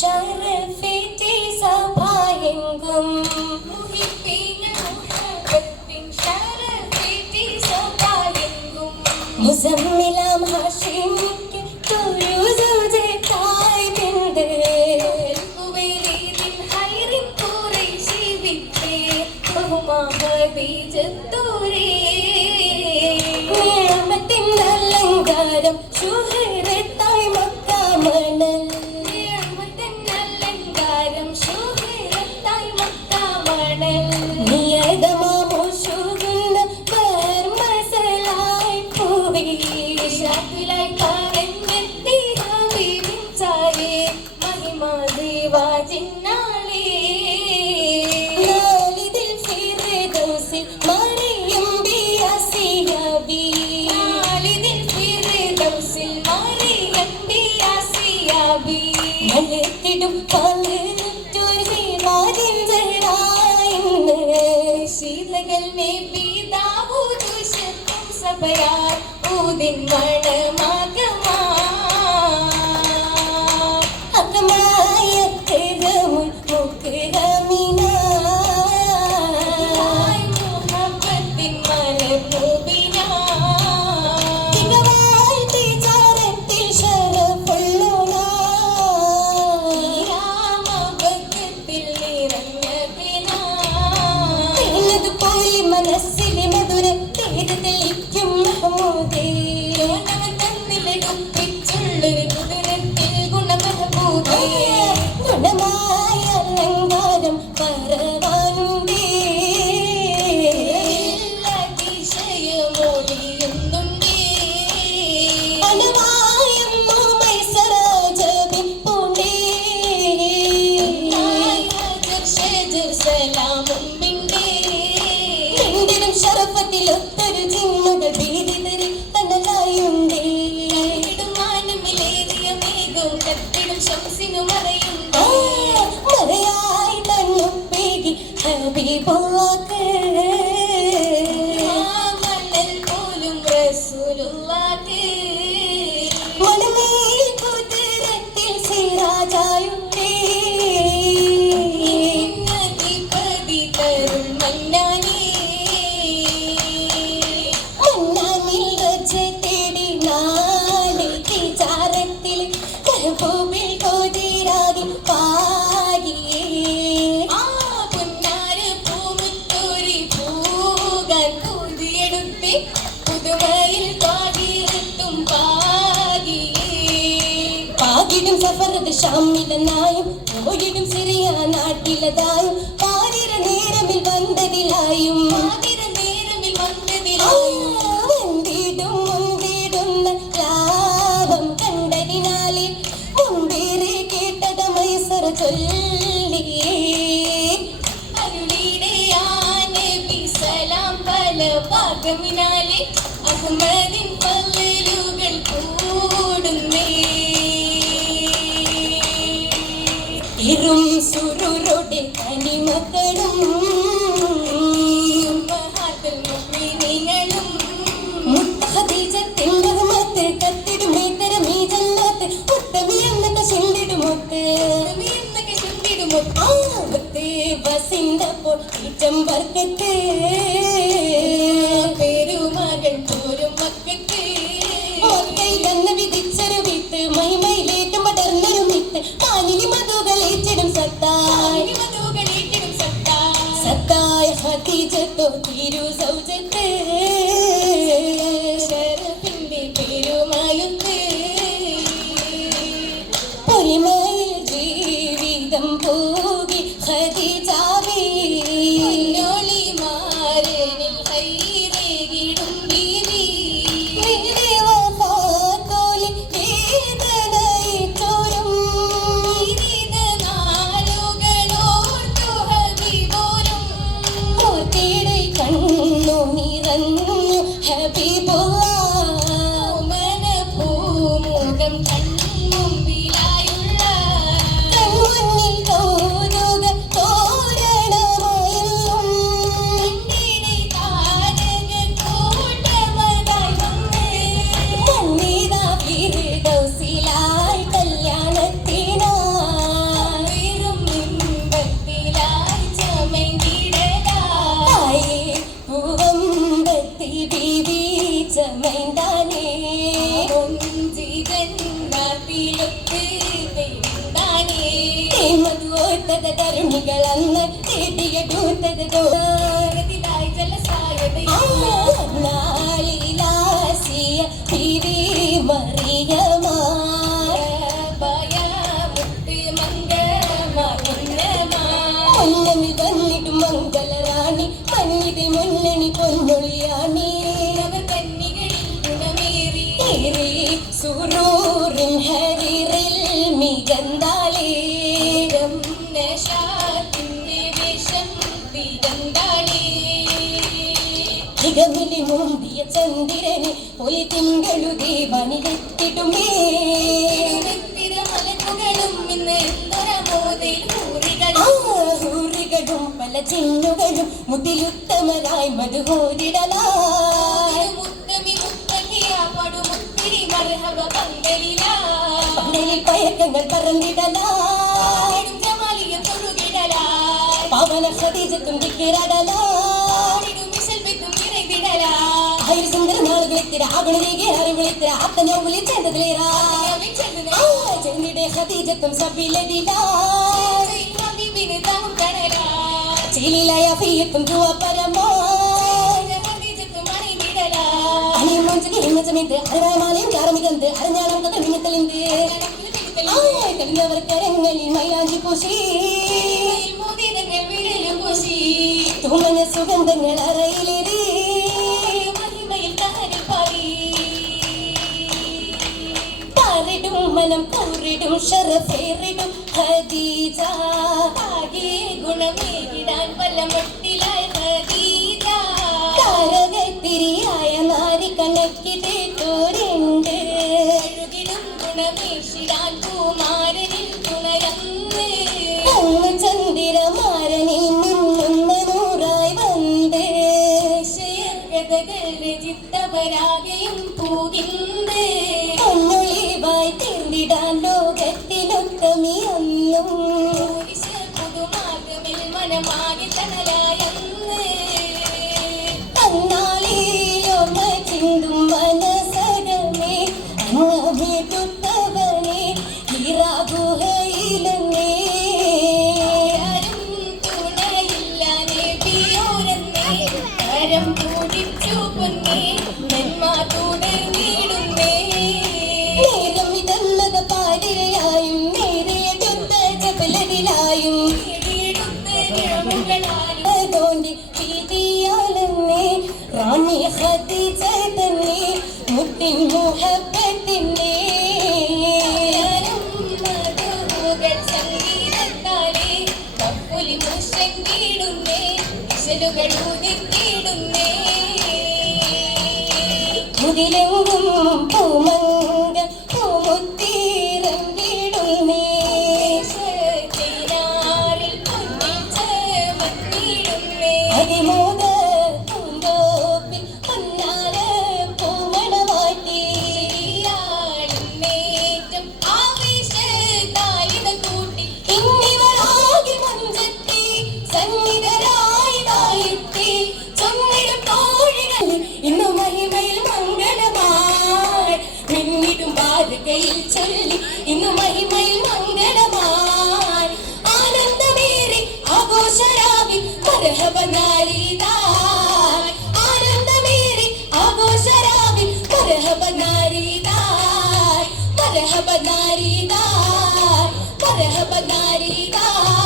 ഷറഫേറ്റി സഭായെങ്കും മുസമ്മിലാം ഹാഷിമിക്ക് തുഴുതുജത്തായി ബിന്ദ കുവൈലിൻ ഹൈറിൻ ഖുറൈശി ബിത്തെ ബഹുമാ ഹബീജത്തൂരേ നിഅമത്തിൻ അലങ്കാരം ശുഹറത്തായി മക്ക മണൽ നിഅമത്തിൻ അലങ്കാരം ശുഹറത്തായി മക്ക മണൽ നിയതമാ മുശുഗുന്ന ബർമസലായി പൂവി ഷാഫിലായി പറഞ്ഞെത്തി ഹബീബിൻ ചാരേ മഹിമാ ദേവാ ജിന്നാലേ നാലിദിൽ ഫിർദൗസിൽ മറിയം ബിയാസിയാ ബി നാലിദിൽ ഫിർദൗസിൽ മറിയം ബിയാസിയാ ബി മലത്തിടും പലറ്റൊരു സീവാദിൻ ജഹ്റായിന്ന് ശീലകൾ നബി ദാവൂദ് ശത്തും സബയാർ ഊദിൻ മണമാകമാ അകമായക്കരമുൽ മുഖമിന മുഹബ്ബത്തിൻ മലർമുബിന തികവായി തിജാരത്തിൽ ശരഫുള്ളുന രാമഭക്തത്തിൽ നിറഞ്ഞ പിന തേനതുപോലെ മനസ്സിലെ മധുര തേര് തെളിക്കും മഹമൂദേ ഓനവൻ തന്നിലെടുപ്പിച്ചുള്ളൊരു കുതിരത്തിൽ ഗുണമഹബൂദേ ഗുണമായ അലങ്കാരം പറവാനുണ്ടേ അതിശയമൊഴിയുന്നുണ്ടേ അനവായം മൈസറാജബിൻ പൂണ്ടേ സലാമും ബിണ്ടേ ബിണ്ടിനും ശറഫത്തിലൊത്തൊരു ജിന്നുകൾ ഭീതിതരിൽ തന്നലായുണ്ടേ മാനമിലേറിയ മേഘവും കത്തിടും ശംസിനു മറയുണ്ടേ മറയായി തന്നുപ്പേകി ഹബീബുള്ളാക്ക് മണൽ പോലും റസൂലുള്ളാക്ക് മണമേൽ കുതിരത്തിൽ സിറാജായുണ്ടേ നദിപതി തരുൾ മന്നാനേ മന്നാനിൽ രജ തേടി നാളിൽ തിജാരത്തിൽ മെഹബൂബിൽ കൊതിരാകി പാകിയേ പുന്നാര പൂമുത്തോരി പൂകാൻ കൂതിയെടുത്ത് പുതുമയിൽ പാകിയെത്തും പാകിയേ പാകിടും സഫറത് ഷാമിലനായും ഓടിടും സിറിയ നാട്ടിലതായും പാതിര നേരമിൽ വന്നതിലായും പാതിര നേരമിൽ വന്നതിലായും വന്നിടും മുന്തിടുന്ന ലാഭം കണ്ടതിനാലേ മുമ്പേറെ കേട്ടത് മൈസറ ചൊല്ലിയേ അരുളിയുടെ ആ നബി സലാം പല ഭാഗമിനാലെ അഹ്മദിൻ പല്ലുകൾ കൂടുന്നേ ഇറും സുരുരുടെ കനിമക്കളും ഉമ്മഹാത്തുൽ മുഅ്മിനീങ്ങളും മുത്തഖദീജത്തിൻ റഹ്മത്ത് കത്തിടും മേത്തരമീ ജന്നത്ത് ഉത്തമി എന്നൊക്കെ ചൊല്ലിടുമൊത്ത് ആവത്ത് വസിന്തപ്പോൾ ഈറ്റം വർക്കത്ത് പെരുമകൾ പോരും മക്കത്ത് ഓർക്കയിലെന്ന് വിധിച്ചൊരു വിത്ത് മൈമയിലേറ്റം പടർന്നൊരു മിത്ത് കാലിനി മധുകളേറ്റിടും സത്തായി സത്തായ ഹദീജത്തോ തിരു സൗജത്ത് ശരഫിന്റെ പെരുമായുത്ത് പൊലിമയിൽ ജീവിതം പോകി ഖദീജാവേ ഒളിമാരനിൽ ഹൈറേകിടും ബീവി നിന്റെ വഫാത്തോലി വേദനയിട്ടോരും നാളുകളോർത്തു ഹബീബോരും ഓർത്തിടെ കണ്ണു നിറ മധുവോത്തത തരുണികളന്ന് തേടിയെടുത്തത് നാളിലാസിയ ബീവി മറിയമാ പൊന്നമിൽ വന്നിടും മംഗളറാണി മഞ്ഞിതിൽ മുന്നണി പൊന്നൊളിയാണി അവർ കന്നികളിൽ ഗുണമേറി സുറൂറിൻ ഹരിറിൽ മികന്താളേ ിൽ മുന്തിയ ചന്ദ്രനെ ഒലി തിങ്കളു ദീപനിലെത്തിടുമേ ഹൂറികളും പല ചിന്നുകളും മുതിലുത്തമരായി മധുഹോരിടലായി പന്തലിൽ പയക്കങ്ങൾ പറന്നിടലായി പവന ഖദീജത്തും ദിക്കിറടലായി സുന്ദരനാളുകളിത്തിര ആകുണരീകെ അറിവിളിത്തിര അത്തനോ വിളിച്ചെന്തതിലേറാ ചെന്നിടെ ഖദീജത്തും സബിലതിലായി ചിലിലായ ഫിയത്തും ദുവപരമായി അനിയും മഞ്ചിനി ഹിമച്ചമിന്ത് അരമാലയും കാരമികന്ത് അരഞ്ഞാളം കഥ മിന്നത്തലിന്ത് കഴിഞ്ഞവർ കരങ്ങളിൽ മൈലാഞ്ചി പൂശി തുമന സുഗന്ധങ്ങൾ അറയിലേറി മനം കൂറിടും ഷറഫേറിടും ഖദീജ ആകെ ഗുണമേകിടാൻ വല്ലമട്ടിലായ ഖദീജ താരകത്തിരിയായ നാരി കണക്കിതേറ്റോരുണ്ട് എഴുകിടും ഗുണമേഷിടാൻ കുമാരനിൽ തുണയന്ന് ചന്ദിരമാരനിൽ നിന്നുന്ന നൂറായി വന്ന് കഥകൾ രചിത്തവരാകെയും പൂകിണ്ട് ഒന്നൊളിവായി തീർന്നിടാൻ ലോകത്തിലൊത്തമിയൊന്നും പുതുമാർഗമിൽ മനമാകി തണലായെന്ന് തന്നാളിയോർമ്മ ചിന്തും മനസകമേ അന്നമേതുത്തവനെ ഈറാഗുഹയിലെന്നേ തുണയില്ല നേടിയോരെന്നേ കരം കൂടിച്ചു പൊന്നേ നെന്മാ തുടർന്നിടുന്നേ നേരം ഇതല്ലത പാരയായും നേരെടുത്ത ജബലരിലായും തോണ്ടി ഭീതിയാലെന്നേ റാണി ഖദീജ തന്നെ മുത്തിൻ മുഹബത്തിൻ്റെ സംഗീതത്താലേ കപ്പുലി മുഷങ്ങിടുന്നേ ഇശലുകളൂതിടുന്നേ മുതിലെങ്കും പൂമങ്ക പൂമുത്തീരങ്കിടുന്നേ അതിമോദ പൂന്തോപ്പിൽ പൊന്നാര പൂമണവാട്ടി ആവേശത്താലിത കൂട്ടി ഇന്നിവരാകെ മഞ്ചത്തി സന്നിധരായി വായുത്തി ചൊന്നിടും തോഴികൾ ഇന്നു മഹിമയിൽ മംഗളമായി പിന്നിടും ബാധകയിൽ ചൊല്ലി ഇന്നു മഹിമയിൽ മംഗളമായി ആനന്ദമേറി ആഘോഷരാവിൽ മർഹബ നാരിദായ് ആനന്ദമേറി ആഘോഷരാവിൽ മർഹബ നാരിദായ് മർഹബ നാരിദായ് മർഹബ നാരിദായ്